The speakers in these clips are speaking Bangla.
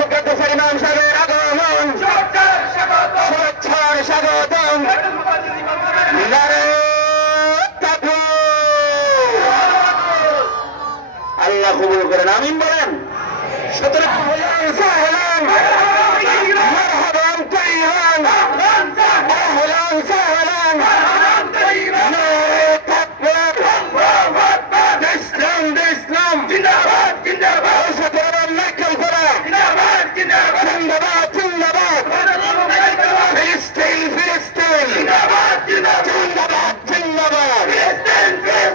মুকদ্দাসের ইমাম সাহেবের আগমন, শুভেচ্ছার স্বাগতম। আল্লাহ কবুল করেন, আমিন বলেন। 17 সাহলান মারহাবান তাইবান, আহলান সাহলান ইসলাম ইসলাম জিন্দাবাদ জিন্দাবাদ, সাধারণ নাকল করা জিন্দাবাদ জিন্দাবাদ জিন্দাবাদ জিন্দাবাদ, ফিলিস্তিন ফিলিস্তিন জিন্দাবাদ জিন্দাবাদ জিন্দাবাদ,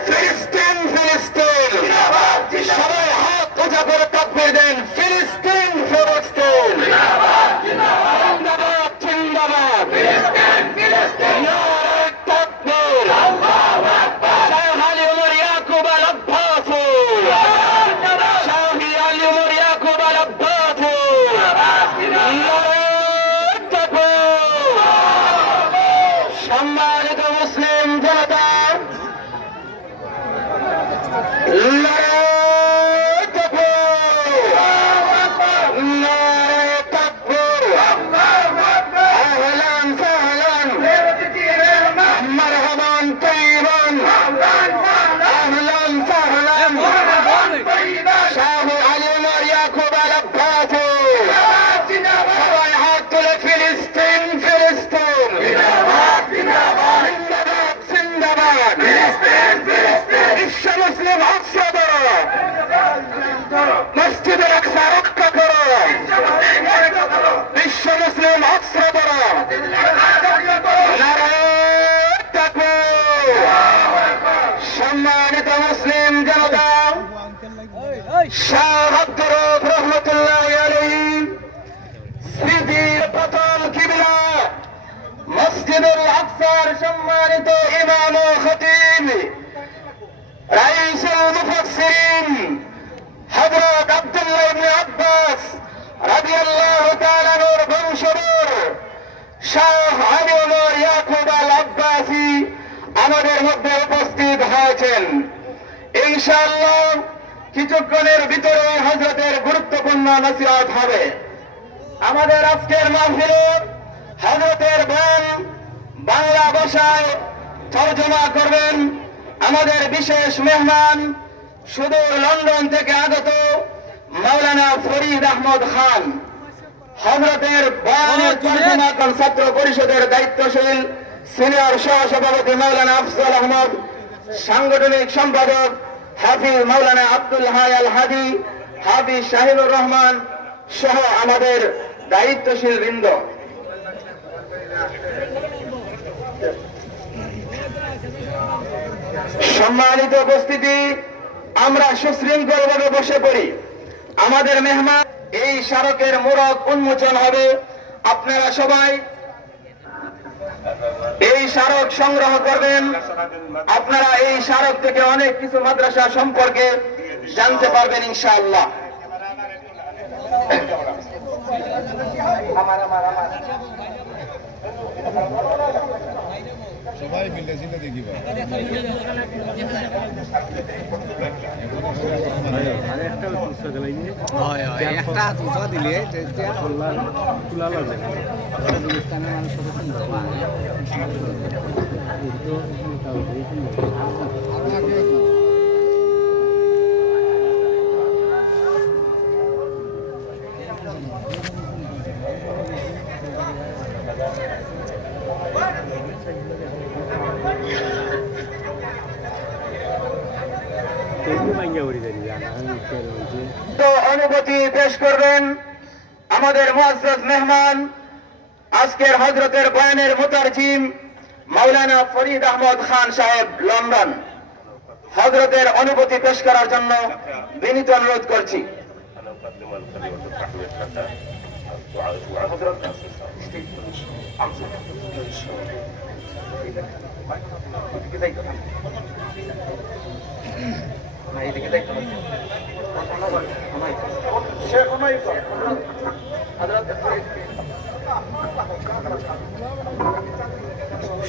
ফিলিস্তিন ফিলিস্তিন জিন্দাবাদ, সবাই হাত উঁচা করে তাকবীর দেন। ফিলিস্তিন ফিলিস্তিন জিন্দাবাদ জিন্দাবাদ জিন্দাবাদ, ফিলিস্তিন ফিলিস্তিন তাকবীর, আল্লাহু আকবার। শাহ আলী ওমর ইয়াকুব আল আব্বাসী, শাহ আলী ওমর ইয়াকুব আল আব্বাসী, সম্মানিত মুসলিম জনতা, মুসলিম আকসা করো, মসজিদের আকসা রক্ষা করো, বিশ্ব মুসলিম আকসা করো। সম্মানিত মুসলিম জনতা, শাহ আব্দুর রউফ রহমতুল্লাহ আলাইহি স্মৃতির প্রথম কিবলা মসজিদুল আকসার সম্মানিত ইমাম ও খতিব রাইসুল মুফাসসিরিন হযরত আব্দুল্লাহ ইবনে আব্বাস রাদিয়াল্লাহু তাআলা আনহুর বংশধর শাহ আলী ওমর ইয়াকুব আল আব্বাসী আমাদের মধ্যে উপস্থিত হয়েছেন। ইনশাআল্লাহ কিছুক্ষণের ভিতরে হযরতের গুরুত্বপূর্ণ নসিহত হবে। আমাদের আজকের মাহফিলে হযরতের বয়ান বাংলা ভাষায় তরজমা করবেন আমাদের বিশেষ মেহমান সুদূর লন্ডন থেকে আগত মাওলানা ফরিদ আহমদ খান। হযরতের বয়ানের তরজমা করেন ছাত্র পরিষদের দায়িত্বশীল সিনিয়র সহসভাপতি মাওলানা আফজল আহমদ, সাংগঠনিক সম্পাদক হাফিজ মাওলানা আব্দুল হাই আল হাদি, হাফিজ শাহিনুর রহমান সহ আমাদের দায়িত্বশীল বৃন্দ। সম্মানিত উপস্থিতি, আমরা সুশৃঙ্খল ভাবে বসে পড়ি। আমাদের মেহমান এই স্মারকের মোড়ক উন্মোচন হবে। আপনারা সবাই এই স্মারক সংগ্রহ করবেন। আপনারা এই স্মারক থেকে অনেক কিছু মাদ্রাসা সম্পর্কে জানতে পারবেন ইনশাআল্লাহ। সবাই মিলে ছিল দেখি একটা দিলে অনুভূতি পেশ করবেন আমাদের মুআজ্জাজ মেহমান আজকের হযরতের বয়ানের মুতারজিম মাওলানা ফরিদ আহমদ খান সাহেব, লন্ডন। হযরতের অনুভূতি পেশ করার জন্য বিনীত অনুরোধ করছি।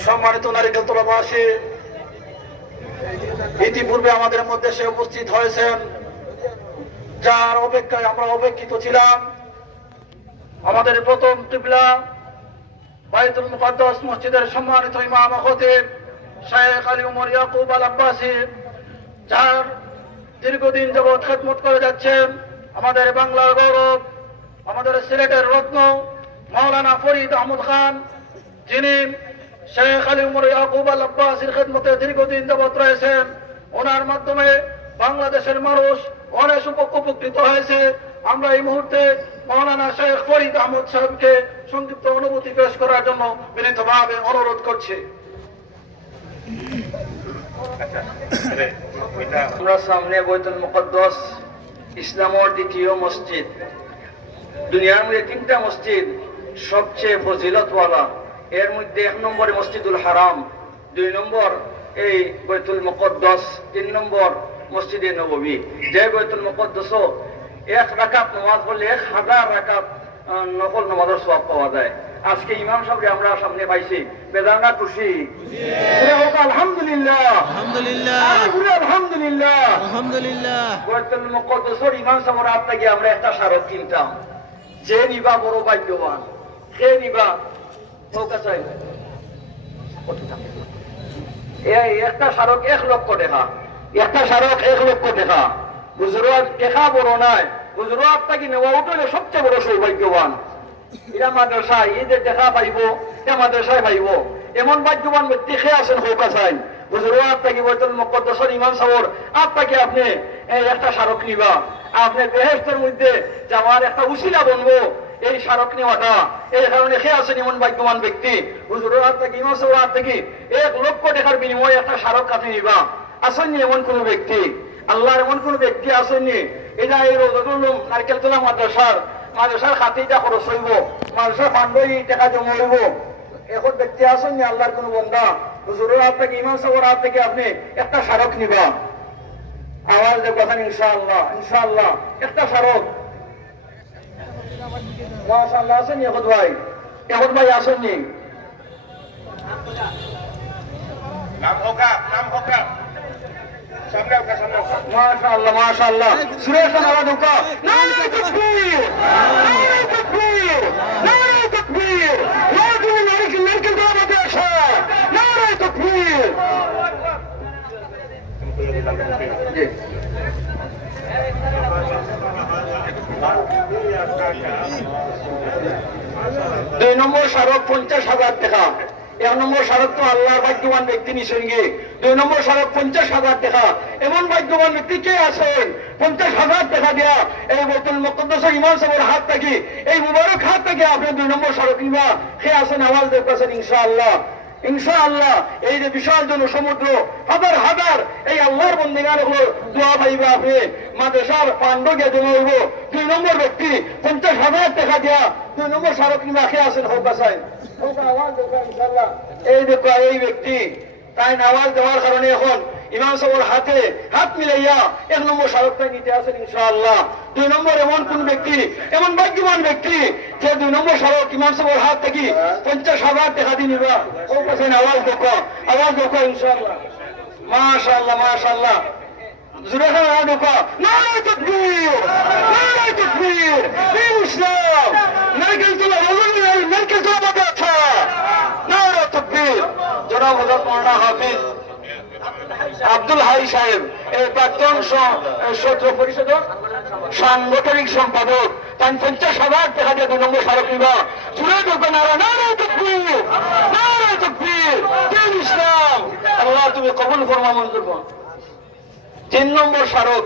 সম্মানিত নারী দত্তবাসী, ইতিপূর্বে আমাদের মধ্যে সে উপস্থিত হয়েছেন, যার অপেক্ষায় আমরা অপেক্ষিত ছিলাম। আমাদের প্রথম কিবলা বাইতুল মুকাদ্দাস মসজিদের সম্মানিত ইমাম ও খতিব শেখ আলী উমর ইয়াকুব আল আব্বাসী, যার দীর্ঘদিন যাবৎ খেদমত করে যাচ্ছেন আমাদের বাংলার গৌরব, আমাদের সিলেটের রত্ন মাওলানা ফরিদ আহমদ খান, যিনি শেখ আলী উমর ইয়াকুব আল আব্বাসীর খেদমতে দীর্ঘদিন যাবৎ রয়েছেন। ওনার মাধ্যমে বাংলাদেশের মানুষ অনেক উপকৃত হয়েছে। আমরা এই মুহূর্তে মাওলানা শেখ ফরিদ আহমদ সাহেবকে সংক্ষিপ্ত অনুভূতি পেশ করার জন্য বিনীতভাবে অনুরোধ করছি। আমরা সামনে বাইতুল মুকাদ্দাস ইসলামের দ্বিতীয় মসজিদ। দুনিয়ার মধ্যে তিনটা মসজিদ সবচেয়ে ফজিলতওয়ালা। এর মধ্যে 1 নম্বরে মসজিদুল হারাম, 2 নম্বর এই বাইতুল মুকাদ্দাস, 3 নম্বর মসজিদে নববী। যে বাইতুল মুকাদ্দাস 1 রাকাত নামাজ পড়লে 1000 রাকাত নফল নামাজের সওয়াব পাওয়া যায়। আজকে ইমাম সাহেব আমরা সামনে পাইছি, বেদানা খুশি? আলহামদুলিল্লাহ, আলহামদুলিল্লাহ, আলহামদুলিল্লাহ, আলহামদুলিল্লাহ। বাইতুল মুকাদ্দাসের ইমাম সাহেবের হাত থেকে আমরা একটা স্মারক কিনতাম। যে নিবা বড় ভাগ্যবান, সে নিবা চাই। এই একটা স্মারক 1 লক্ষ টাকা, একটা স্মারক 1 লক্ষ টাকা। গুজরাট টাকা বড় নাই, গুজরাট থেকে নেওয়া উঠলে সবচেয়ে বড় সৌভাগ্যবান। এরা মাদ্রাসায় এই যে দেখা পাইব, এ মাদ্রাসায় পাইব। এমন ভাগ্যবান ব্যক্তি খেয়ে আছেন হোকা চাই। গুজরাট থেকে বাইতুল মুকাদ্দাসের ইমাম সাহেবের আর থেকে আপনি একটা স্মারক নিবা, আপনি বেহেশতের মধ্যে যাওয়ার একটা উসিলা বনবো। এই স্মারক নেওয়াটা এই কারণে খেয়ে আছেন এমন ভাগ্যবান ব্যক্তি। হুজুরের হাত থেকে ইমাম সাহেবের হাত থেকে 1 লক্ষ টাকার বিনিময়ে একটা স্মারক আপনি নিবা। আসেননি এমন কোন ব্যক্তি? আল্লাহর এমন কোন ব্যক্তি আসেননি? এটা এই রোজাতুল নারকেলতলা মাদ্রাসার খাতিটা খরচ হইব, মাদ্রাসার ফান্ডই টাকা জমা হইব। এখন ব্যক্তি আসেননি আল্লাহর কোন বন্দা? হুজুরের হাত থেকে ইমাম সাহেবের হাত থেকে আপনি একটা স্মারক নিবা। আওয়াজ দেখবেন ইনশাআল্লাহ, ইনশাআল্লাহ একটা স্মারক। মাশাআল্লাহ আসেননি এখন ভাই? এখন ভাই আসেননি? নাম হোকা সামনে হোকা, সামনে হোকা। মাশাআল্লাহ, মাশাআল্লাহ। সুরেশ আওয়াজ হোকা। নারে তাকবীর, নারে তাকবীর, নারে তাকবীর। লাজমি নারকেল দেওয়া মাদ্রাসা, নারে তাকবীর। জি। 2 নম্বর স্মারক 50,000 টাকা। 1 নম্বর স্মারক তো আল্লাহর ভাগ্যবান ব্যক্তি নিসঙ্গে। 2 নম্বর স্মারক 50,000 টাকা। এমন ভাগ্যবান ব্যক্তি কে আছেন 50,000 টাকা দেয়া এই বাইতুল মুকাদ্দাসের ইমাম সাহেবের হাত থেকে, এই মুবারক হাত থেকে আপনি 2 নম্বর স্মারক নিবা। কে আছেন? আওয়াজ দেখতেছেন ইনশাআল্লাহ, ইনশাআল্লাহ। এই যে বিশাল জনসমুদ্র, হাজার হাজার এই আল্লাহর বন্দেগান হলো দোয়া পাইবা আপনি। মাদ্রাসার ফান্ড গিয়ে জমা হইব। 2 নম্বর ব্যক্তি 50,000 টাকা দেয়া 2 নম্বর স্মারক নিবা। কে আছেন? হোকা চাই, হোকা। আওয়াজ দেখো ইনশাআল্লাহ। এই দেখো এই ব্যক্তি, তাই আওয়াজ দেওয়ার কারণে এখন ইমাম সাহেবের হাতে হাত মিলাইয়া 1 নম্বর স্মারকটা নিতে আসেন ইনশাআল্লাহ। 2 নম্বর এমন কোন ব্যক্তি, এমন ভাগ্যবান ব্যক্তি যে 2 নম্বর স্মারক ইমাম সাহেবের হাত থেকে 50,000 টাকা দিয়ে নিবা। হোকা চাই। আওয়াজ দেখো, আওয়াজ দেখো ইনশাআল্লাহ। মাশাআল্লাহ, মাশাআল্লাহ। জোরে আওয়াজ দেখো। নারে তাকবীর, নারে তাকবীর। ইসলাম নারকেলতলা, নারকেলতলা মাদ্রাসা, নারে তাকবীর। জনাব হযরত মাওলানা হাফিজ আব্দুল হাই সাহেব, এই প্রাক্তন ছাত্র পরিষদের সাংগঠনিক সম্পাদক, তাই 50,000 টাকা দিয়ে 2 নম্বর স্মারক নিবা। জুড়ে দেখবে নারা, নারে তাকবীর, নারে তাকবীর। দিন ইসলাম। আল্লাহ তুমি কবুল ফরমা, মঞ্জুর করো। 3 নম্বর স্মারক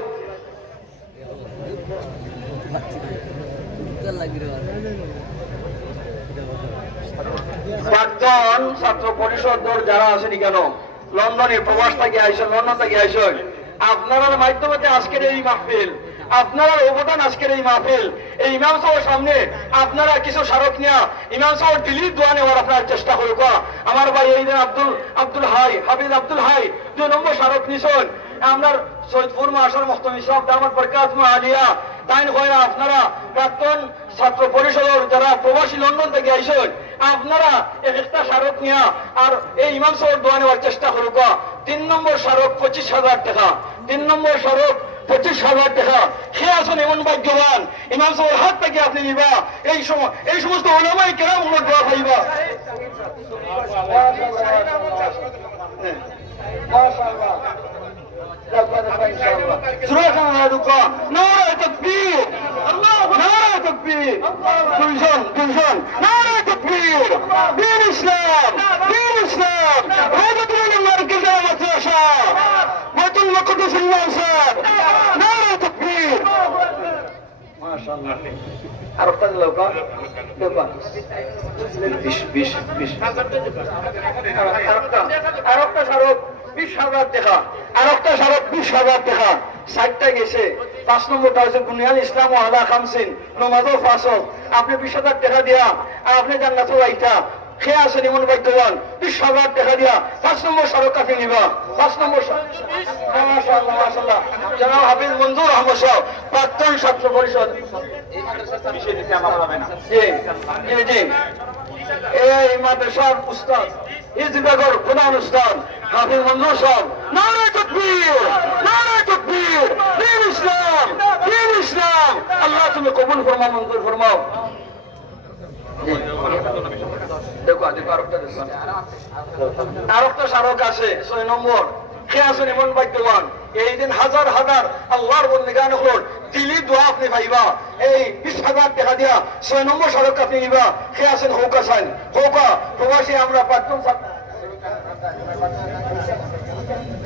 প্রাক্তন ছাত্র পরিষদের যারা আছেন কেন, লন্ডনে প্রবাস থেকে আইসেন, লন্ডন থেকে আইসেন, আপনার মাধ্যমে আজকের এই মাহফিল, আপনারা অবদান আজকের এই মাহফিল। এই ইমাম সাহেবের সামনে আপনারা কিছু স্মারক নিয়া ইমাম সাহেব দিল্লির দোয়া নেওয়ার আপনার চেষ্টা করুক। আমার ভাই এই দিন আব্দুল হাই, হাফিজ আব্দুল হাই 2 নম্বর স্মারক নিছেন। আপনার সৈয়দপুর মাসার মুহতামিম সাহেব দামাত বরকাতুহু আলিয়া, তাই হয় আপনারা প্রাক্তন ছাত্র পরিষদের যারা প্রবাসী লন্ডন থেকে আইসেন, আপনারা একটা স্মারক নিয়া আর এই ইমাম সাহেব দোয়া নেওয়ার চেষ্টা করুক। 3 নম্বর স্মারক 25,000 টাকা। 3 নম্বর স্মারক 25,000 টাকা সে আসুন এমন ভাগ্যবান ইমাম সাহেবের হাত থেকে আপনি নিবা এই সমস্ত ওলামায়ে কেরাম গুলো দোয়া পাইবা মাশাআল্লাহ سبحان الله نار تكبير نار تكبير كلشان نار تكبير دين الاسلام هذا دين المركز المدرسة بيت المقدس الانصار نار تكبير ما شاء الله عرفت اللوكا বিশ আরেকটা স্মারক 20,000 টাকা আরেকটা স্মারক 20,000 টাকা 60টা গেছে 5 নম্বরটা হচ্ছে বুনিয়াল ইসলাম ও আলা খামসিন নমাজও ফাসল আপনি 20,000 টাকা দিয়া আপনি জান্নাতে যাইতা খেয়ে আসেন এমন ভাগ্যবান 20,000 টাকা দিয়া 5 নম্বর স্মারক কাছে নিবা 5 নম্বর মাশাআল্লাহ জনাব হাফিজ মঞ্জুর আহমদ সাহেব প্রাক্তন ছাত্র পরিষদ জি এই মাদ্রাসার উস্তাদ ইজবাগর প্রধান উস্তাদ হাফিজ মঞ্জুর সাহেব নারে তাকবীর দ্বীন ইসলাম আল্লাহ তুমি কবুল ফরমাও মঞ্জুর ফরমাও দেখো আরেকটা স্মারক আছে 6 নম্বর কে আছেন এমন ভাগ্যবান এই দিন হাজার আল্লাহর বন্দেগান হল দিলি দোয়া আপনি পাইবা এই 20,000 টাকা দিয়া 6 নম্বর স্মারক আপনি নিবা কে আছেন হৌকা সাইন হৌকা প্রবাসী আমরা প্রাক্তন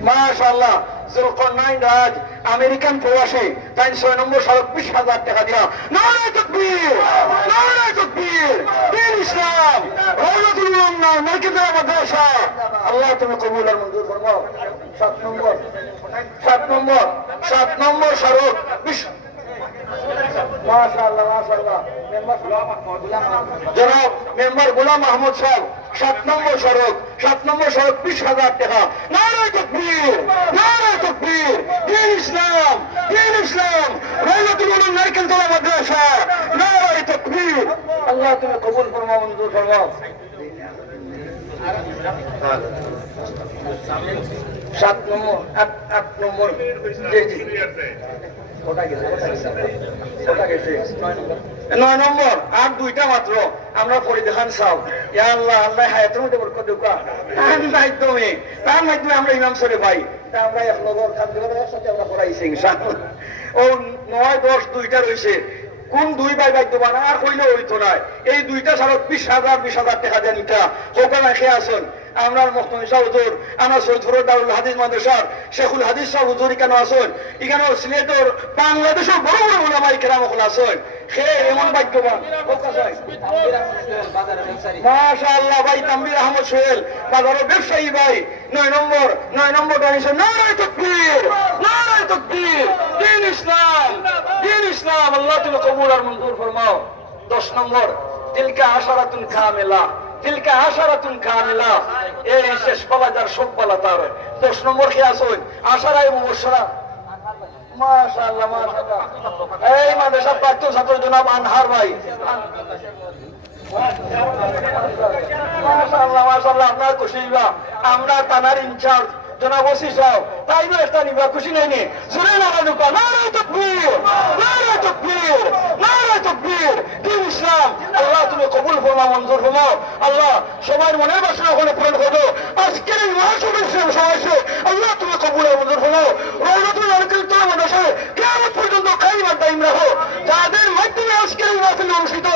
মাশাআল্লাহ জুলকারনাইন রাজ আমেরিকান প্রবাসী তাই 6 নম্বর স্মারক 20,000 টাকা দিয়া নারে তাকবীর দ্বীন ইসলাম রাওলাতুল উলামা মার্কাজ মাদ্রাসা আল্লাহ তুমি কবুল আর মঞ্জুর ফরমাও 7 নম্বর স্মারক মাশাআল্লাহ জনাব মেম্বার গোলাম আহমদ সাহেব 7 নম্বর স্মারক 20,000 টাকা নারে তাকবীর দ্বীন ইসলাম রাওলাতুল উলামা মার্কাজ মাদ্রাসা নারে তাকবীর আল্লাহ তুমি কবুল ফরমাও মঞ্জুর ফরমাও 7 নম্বর 8 নম্বর জি ওটা গেছে 9 নম্বর আর 2টা মাত্র আমরা ফরিদ খান সাহেব ইয়া আল্লাহ হায়াতের মধ্যে বরকত দাও তার মাধ্যমে আমরা ইমাম সাহেব ভাই তা আমরা এক লগর কাজ করে একসাথে আমরা করাইছি ইনশাআল্লাহ ও 9 10 2টা রইছে কোন দুই ভাই ভাগ্যবান আর কইলে হইতো না এই 2টা স্মারক 20,000 টাকা দেন এটা ওখানে খেয়ে আসুন আমরা মুফতি সাহেব হুজুর আমরা সৈয়দপুর দারুল হাদিস মাদ্রাসার শেখুল হাদিস সাহেব হুজুর এখানে আসুন এখানে সিলেটের বাংলাদেশের বড় উলামায়ে কেরাম ওখানে আসুন সে এমন ভাগ্যবান মাশাআল্লাহ ভাই তানভীর আহমদ সোহেল বাজারের ব্যবসায়ী ভাই 9 নম্বর দাঁড়িয়েছে নারে তাকবীর দ্বীন ইসলাম আল্লাহ তুমি কবুল আর মঞ্জুর ফরমাও 10 নম্বর তিলকা আশারাতুন কামিলা এই শেষ পালা যার সব পালা তার 10 নম্বর কি আসুন আশারায়ে মুবাশশারা মাশাআল্লাহ এই মাদ্রাসা প্রাক্তন ছাত্র জনাব আনহার ভাই মাশাআল্লাহ আপনার খুশি আমরা থানার ইনচার্জ জনাব ওসি সাহেব তাই না একটা নিবা খুশি নাই নি জোরে লাগানো নারে তাকবীর দ্বীন ইসলাম আল্লাহ তুমি কবুল ফরমাও মঞ্জুর ফরমাও আল্লাহ সবার মনের বাসনা ওখানে পূরণ করো আজকের এই মহাসভার সমাবেশে আল্লাহ তুমি কবুল আর মঞ্জুর ফরমাও রাওলাতুল মাদ্রাসা কিয়ামত পর্যন্ত কায়েম আর দাইম রাখো যাদের মাধ্যমে আজকের এই মাহফিল অনুষ্ঠিত